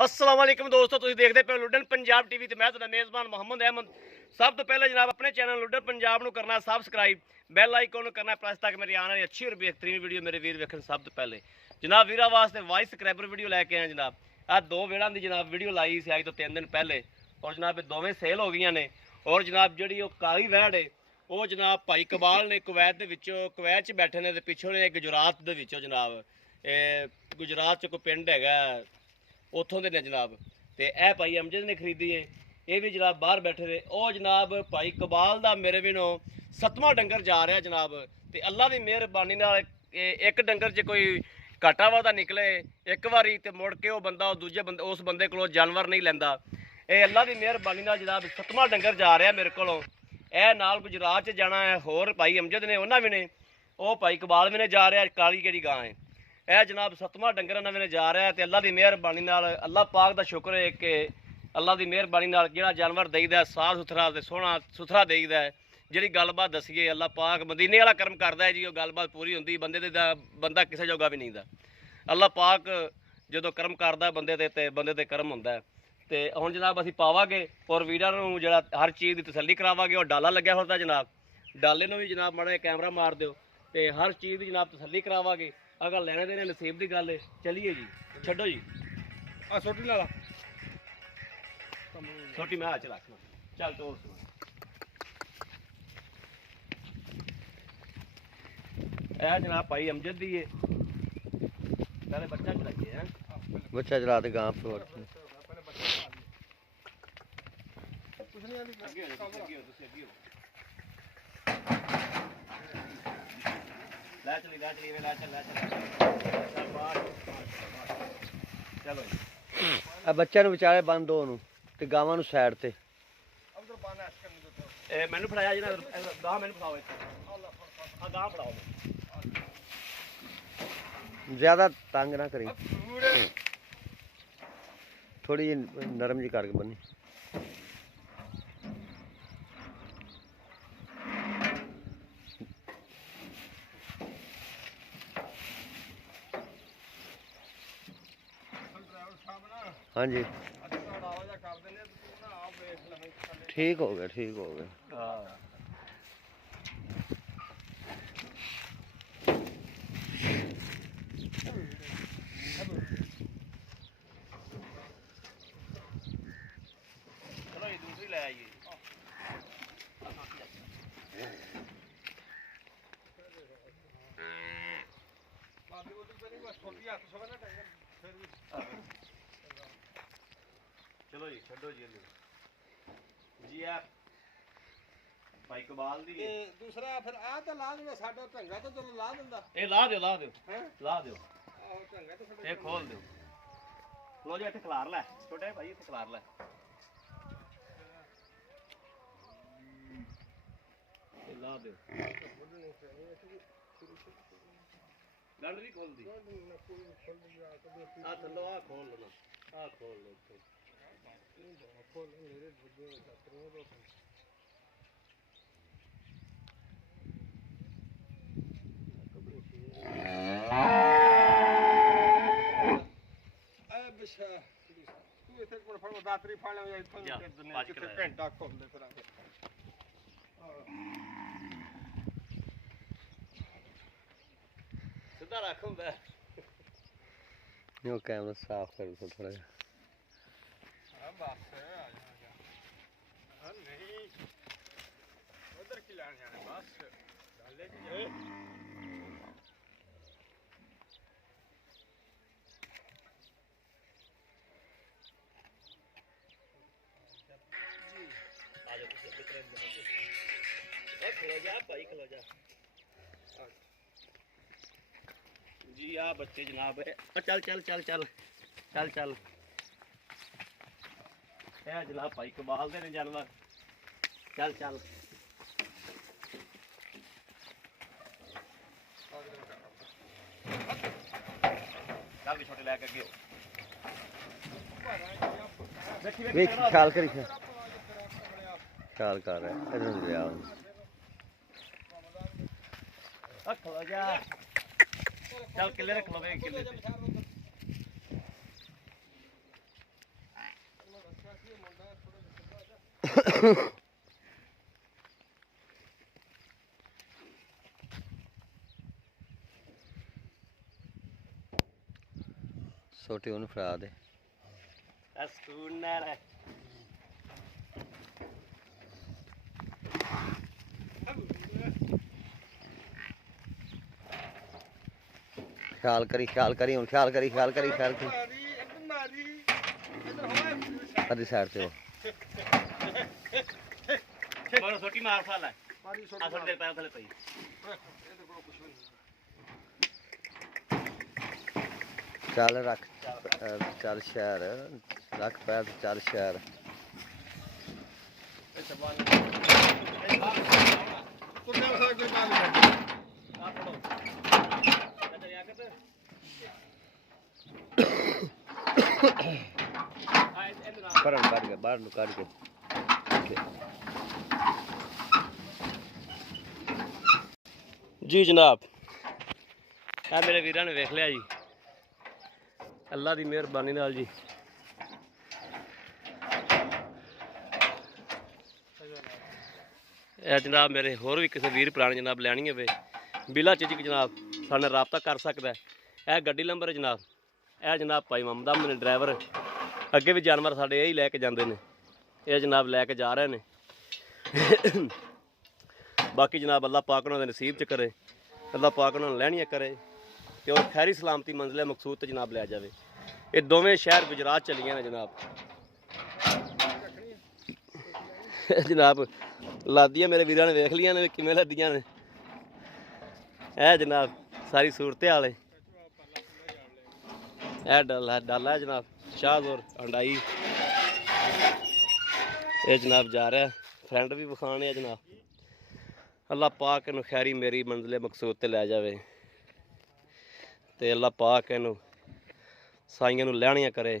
अस्सलाम वालेकुम दोस्तों, तुसीं देखदे पे लुडन पंजाब टीवी ते मैं तुहाडा मेज़बान मोहम्मद अहमद। सब तो पहले जनाब अपने चैनल लुडन पंजाब नूं करना सबसक्राइब, बैल आइकन नूं करना प्रेस ताकि मेरी आने वाली अच्छी और बेहतरीन वीडियो मेरे वीर वेखण सब तो पहले। जनाब वीरा वास्ते वाइस सब्सक्राइबर वीडियो लैके आए जनाब। आ दो वेड़ां दी जनाब वीडियो लाई सी अज तो 3 दिन पहले और जनाब दोवें सेल हो गई ने। और जनाब जिहड़ी काली वैड़ है वो जनाब भाई कबाल ने कुवैत दे विचों कुवैत च बैठे ने ते पिछों ने गुजरात दे विचों जनाब गुजरात च कोई पिंड हैगा उतों के ने जनाब। तो यह भाई अमजद ने खरीदी है, ये भी जनाब बाहर बैठे थे। और जनाब भाई कबाल का मेरे भी नो 7वां डंगर जा रहा जनाब। तो अल्लाह की मेहरबानी एक डंगर च कोई घाटा वाधा निकले एक बारी तो मुड़ के वो बंदा दूजे बंदे उस बंदे को जानवर नहीं लैंदा। ये अल्लाह की मेहरबानी जनाब 7वां डंगर जा रहा मेरे को। यह नाल गुजरात च जाना है, होर भाई अमजद ने उन्होंने भी ने, वो भाई कबाल भी ने जा रहा काली केड़ी गां है। यह जनाब 7वां डंगर नवे जा रहा है। तो अल्लाह की मेहरबानी अल्लाह पाक का शुक्र है कि अल्लाह की मेहरबानी जो जानवर देईदा साफ सुथरा तो सोहना सुथरा देईदा है। जी गलबात दसीए अल्लाह पाक मदीने वाला कर्म करता है जी, वो गलबात पूरी होंगी बंदे दे बंदा किसी जोगा भी नहीं दा। अल्लाह पाक जो कर्म करता बंदे ते बंदे ते कर्म होंदा है। तो हुण जनाब असीं पावांगे और वीरां नूं जिहड़ा हर चीज़ की तसल्ली करावांगे। और डाला लग्या होता जनाब, डाले नूं भी जनाब माड़ा कैमरा मार दिओ तो हर चीज़ की जनाब तसल्ली करावांगे। अगर लेने देने नसीब की गल है। चलिए जी छड्डो जी छोटी ला छोटी मैं हाथ च रखना चल तो यह जनाब भाई अमजद दी है। पहले बच्चा चलाइए हैं, बच्चा चला ते गांव पे चलो बच्चे विचारे बंद दो ते गावां नूं साइड ते मैनू फड़ाया जी ना गां मैनू फड़ाओ गां फड़ाओ ज्यादा तंग ना करी, थोड़ी जी नरम जी करके बनी। हाँ जी ठीक हो गया, ठीक हो गया। चलो ये दूसरी ले आइए। चलो जी छो जी जी आप भाई कबाल दी दूसरा फिर आ तो ला देना साडा ढंगा तो चलो ला दिंदा ए ला दियो ला दियो हैं ला दियो आहो ढंगा तो ये खोल दियो। लो जी इत्थे खलार लै छोटे भाई इत्थे खलार लै ला दियो गंड नहीं खोल दी आ थल्लो आ खोल लो ना आ खोल लो तू इथे कोण फळ दातरी फाळ्या इथून जा, ते पाच तिथे किलो. घंटा खोलले तर सीधा रख हुंदा यो कैमरा साफ कर दो थोड़ा जा। हां बस आ जा हां नहीं उधर की लाने जाने बस डाले की जाए खलो जा भाई खलो जा जी आ बच्चे जनाब चल चल चल चल चल चल ए जनाब भाई कबाल दे ने जानवर चल चल चल भी छोटे लेके गयो देख ख्याल करी ख्याल कर रहा है इधर ले आओ। खलो जा चल किले रख लो किले ਛੋਟੀ ਉਹਨੂੰ ਫੜਾ ਦੇ। ਅਸੂਨਰ ਖਿਆਲ ਕਰੀ ਹੁਣ ਖਿਆਲ ਕਰੀ ਮਾਰੀ ਇੱਕ ਮਾਰੀ ਇਧਰ ਹੋਏ ਅੱਧੀ ਸਾਈਡ ਤੇ ਹੋ। ਮਾਰੋ ਛੋਟੀ ਮਾਰ ਫਾ ਲੈ ਮਾਰੀ ਅਸਲ ਦੇ ਪੈਰ ਥਲੇ ਪਈ ਇਹਦੇ ਕੋਲ ਕੁਝ ਵੀ ਨਹੀਂ। ਚੱਲ ਰੱਖ ਚੱਲ ਸ਼ਹਿਰ ਰੱਖ ਪੈਰ ਤੇ ਚੱਲ ਸ਼ਹਿਰ। ਤੁਰਨੇ ਵਾਲਾ ਕੋਈ ਗੱਲ ਨਹੀਂ। ਆ ਫੜੋ ਇੱਧਰ ਆ ਕੇ ਤੇ ਆ ਇੱਧਰ ਆ ਪਰਾਂ ਕੱਢ ਕੇ ਬਾਹਰ ਨੂੰ ਕੱਢ ਕੇ। ਜੀ ਜਨਾਬ ਆ ਮੇਰੇ ਵੀਰਾਂ ਨੇ ਵੇਖ ਲਿਆ ਜੀ ਅੱਲਾ ਦੀ ਮਿਹਰਬਾਨੀ ਨਾਲ ਜੀ ਇਹ ਜਨਾਬ ਮੇਰੇ ਹੋਰ ਵੀ ਕਿਸੇ ਵੀਰ ਪੁਰਾਣੇ ਜਨਾਬ ਲੈਣੀ ਹੋਵੇ ਬਿਲਾ ਚਿਜਕ ਜਨਾਬ ਸਾਡੇ ਨਾਲ ਰਾਬਤਾ ਕਰ ਸਕਦਾ ਹੈ। ਇਹ ਗੱਡੀ ਨੰਬਰ ਹੈ ਜਨਾਬ। ਇਹ ਜਨਾਬ ਭਾਈ ਮੁਹੰਮਦ ਅਹਿਮਦ ਨੇ ਡਰਾਈਵਰ ਅੱਗੇ ਵੀ ਜਾਨਵਰ ਸਾਡੇ ਇਹੀ ਲੈ ਕੇ ਜਾਂਦੇ ਨੇ। ਇਹ ਜਨਾਬ ਲੈ ਕੇ ਜਾ ਰਹੇ ਨੇ। ਬਾਕੀ ਜਨਾਬ ਅੱਲਾ ਪਾਕ ਉਹਨਾਂ ਦੇ ਨਸੀਬ ਚ ਕਰੇ, ਅੱਲਾ ਪਾਕ ਉਹਨਾਂ ਨੂੰ ਲੈਣੀਆਂ ਕਰੇ ਤੇ ਉਹ ਖੈਰੀ ਸਲਾਮਤੀ ਮੰਜ਼ਿਲ ਮਕਸੂਦ ਤੇ ਜਨਾਬ ਲੈ ਜਾਵੇ। ਇਹ ਦੋਵੇਂ ਸ਼ਹਿਰ ਗੁਜਰਾਤ ਚਲੀਆਂ ਨੇ ਜਨਾਬ। ਜਨਾਬ ਲਾਦੀਆਂ ਮੇਰੇ ਵੀਰਾਂ ਨੇ ਵੇਖ ਲੀਆਂ ਨੇ ਕਿਵੇਂ ਲੱਦੀਆਂ ਨੇ। ਇਹ ਜਨਾਬ ਸਾਰੀ ਸੂਰਤ ਹਾਲ ਹੈ। ਇਹ ਡਾਲਾ ਹੈ ਜਨਾਬ ਸ਼ਾਹਜ਼ੋਰ ਅੰਡਾਈ। ਇਹ ਜਨਾਬ ਜਾ ਰਿਹਾ ਫਰੈਂਡ ਵੀ ਵਿਖਾਣੇ ਆ ਜਨਾਬ। ਅੱਲਾ ਪਾਕ ਇਹਨੂੰ ਖੈਰੀ ਮੇਰੀ ਮੰਜ਼ਿਲ ਮਕਸੂਦ ਤੇ ਲੈ ਜਾਵੇ ਤੇ ਅੱਲਾ ਪਾਕ ਇਹਨੂੰ ਸਾਈਆਂ ਨੂੰ ਲੈਣੀਆਂ ਕਰੇ।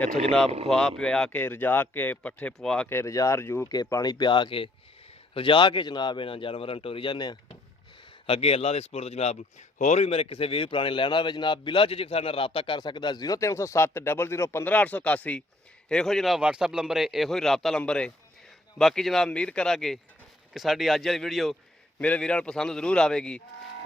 ਇੱਥੋਂ ਜਨਾਬ ਖਵਾ ਪਿਆ ਕੇ ਰਜਾ ਕੇ ਪੱਠੇ ਪਵਾ ਕੇ ਰਜਾ ਰਜੂ ਕੇ ਪਾਣੀ ਪਿਆ ਕੇ ਰਜਾ ਕੇ ਜਨਾਬ ਇਹਨਾਂ ਜਾਨਵਰਾਂ ਨੂੰ ਟੋਰੀ ਜਾਂਦੇ ਆ ਅੱਗੇ ਅੱਲਾ ਦੇ ਸਪੁਰਦ ਜਨਾਬ। ਹੋਰ ਵੀ ਮੇਰੇ ਕਿਸੇ ਵੀਰ ਪੁਰਾਣੇ ਲੈਣਾ ਹੋਵੇ ਜਨਾਬ ਬਿਲਾ ਚਿਜਕ ਸਾਡੇ ਨਾਲ ਰਾਬਤਾ ਕਰ ਸਕਦਾ। 0307 00 15881 ਇਹੋ ਜਨਾਬ WhatsApp ਨੰਬਰ ਹੈ, ਇਹੋ ਹੀ ਰਾਬਤਾ ਨੰਬਰ ਹੈ। ਬਾਕੀ ਜਨਾਬ ਉਮੀਦ ਕਰਾਂਗੇ ਕਿ ਸਾਡੀ ਅੱਜ ਵਾਲੀ ਵੀਡੀਓ ਮੇਰੇ ਵੀਰਾਂ ਨੂੰ ਪਸੰਦ ਜ਼ਰੂਰ ਆਵੇਗੀ।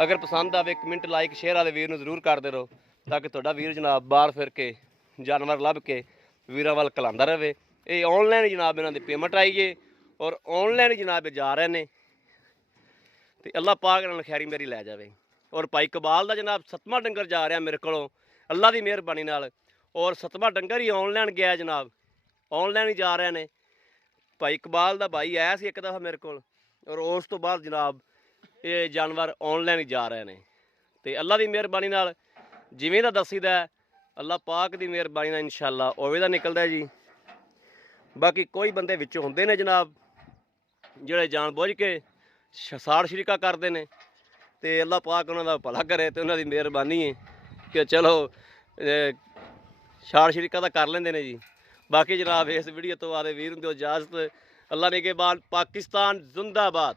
ਅਗਰ ਪਸੰਦ ਆਵੇ ਕਮੈਂਟ ਲਾਈਕ ਸ਼ੇਅਰ ਵਾਲੇ ਵੀਰ ਨੂੰ ਜ਼ਰੂਰ ਕਰਦੇ ਰਹੋ ਤਾਂ ਕਿ ਤੁਹਾਡਾ ਵੀਰ ਜਨਾਬ ਬਾਹਰ ਫਿਰ ਕੇ ਜਾਨਵਰ ਲੱਭ ਕੇ ਵੀਰਾਂ ਵੱਲ ਕਲਾਉਂਦਾ ਰਹੇ। ਇਹ ਆਨਲਾਈਨ ਜਨਾਬ ਇਹਨਾਂ ਦੀ ਪੇਮੈਂਟ ਆਈ ਜੇ ਔਰ ਆਨਲਾਈਨ ਜਨਾਬ ਜਾ ਰਹੇ ਨੇ ਤੇ ਅੱਲਾ ਪਾਕ ਨਾਲ ਖੈਰੀ ਮੇਰੀ ਲੈ ਜਾਵੇ। ਔਰ ਭਾਈ ਕਬਾਲ ਦਾ ਜਨਾਬ 7ਵਾਂ ਡੰਗਰ ਜਾ ਰਿਹਾ ਮੇਰੇ ਕੋਲੋਂ ਅੱਲਾ ਦੀ ਮਿਹਰਬਾਨੀ ਨਾਲ। ਔਰ 7ਵਾਂ ਡੰਗਰ ਹੀ ਆਨਲਾਈਨ ਗਿਆ ਜਨਾਬ, ਆਨਲਾਈਨ ਹੀ ਜਾ ਰਹੇ ਨੇ। ਭਾਈ ਇਕਬਾਲ ਦਾ ਭਾਈ ਆਇਆ ਸੀ ਇੱਕ ਦਫਾ ਮੇਰੇ ਕੋਲ ਔਰ ਉਸ ਤੋਂ ਬਾਅਦ ਜਨਾਬ ਇਹ ਜਾਨਵਰ ਆਨਲਾਈਨ ਹੀ ਜਾ ਰਹੇ ਨੇ ਤੇ ਅੱਲਾ ਦੀ ਮਿਹਰਬਾਨੀ ਨਾਲ ਜਿਵੇਂ ਦਾ ਦੱਸੀਦਾ ਅੱਲਾ ਪਾਕ ਦੀ ਮਿਹਰਬਾਨੀ ਨਾਲ ਇਨਸ਼ਾਅੱਲਾ ਉਵੇਂ ਦਾ ਨਿਕਲਦਾ ਜੀ। ਬਾਕੀ ਕੋਈ ਬੰਦੇ ਵਿੱਚ ਹੁੰਦੇ ਨੇ ਜਨਾਬ ਜਿਹੜੇ ਜਾਣ ਬੁੱਝ ਕੇ ਸਾੜ ਸ਼ਰੀਕਾ ਕਰਦੇ ਨੇ ਤੇ ਅੱਲਾ ਪਾਕ ਉਹਨਾਂ ਦਾ ਭਲਾ ਕਰੇ ਤੇ ਉਹਨਾਂ ਦੀ ਮਿਹਰਬਾਨੀ ਹੈ ਕਿ ਚਲੋ ਸਾੜ ਸ਼ਰੀਕਾ ਤਾਂ ਕਰ ਲੈਂਦੇ ਨੇ ਜੀ। ਬਾਕੀ ਜਨਾਬ ਇਸ ਵੀਡੀਓ ਤੋਂ ਬਾਅਦ ਵੀਰ ਨੂੰ ਦਿਓ ਇਜਾਜ਼ਤ। ਅੱਲਾ ਨੇ ਕੇ ਬਾਅਦ ਪਾਕਿਸਤਾਨ ਜ਼ਿੰਦਾਬਾਦ।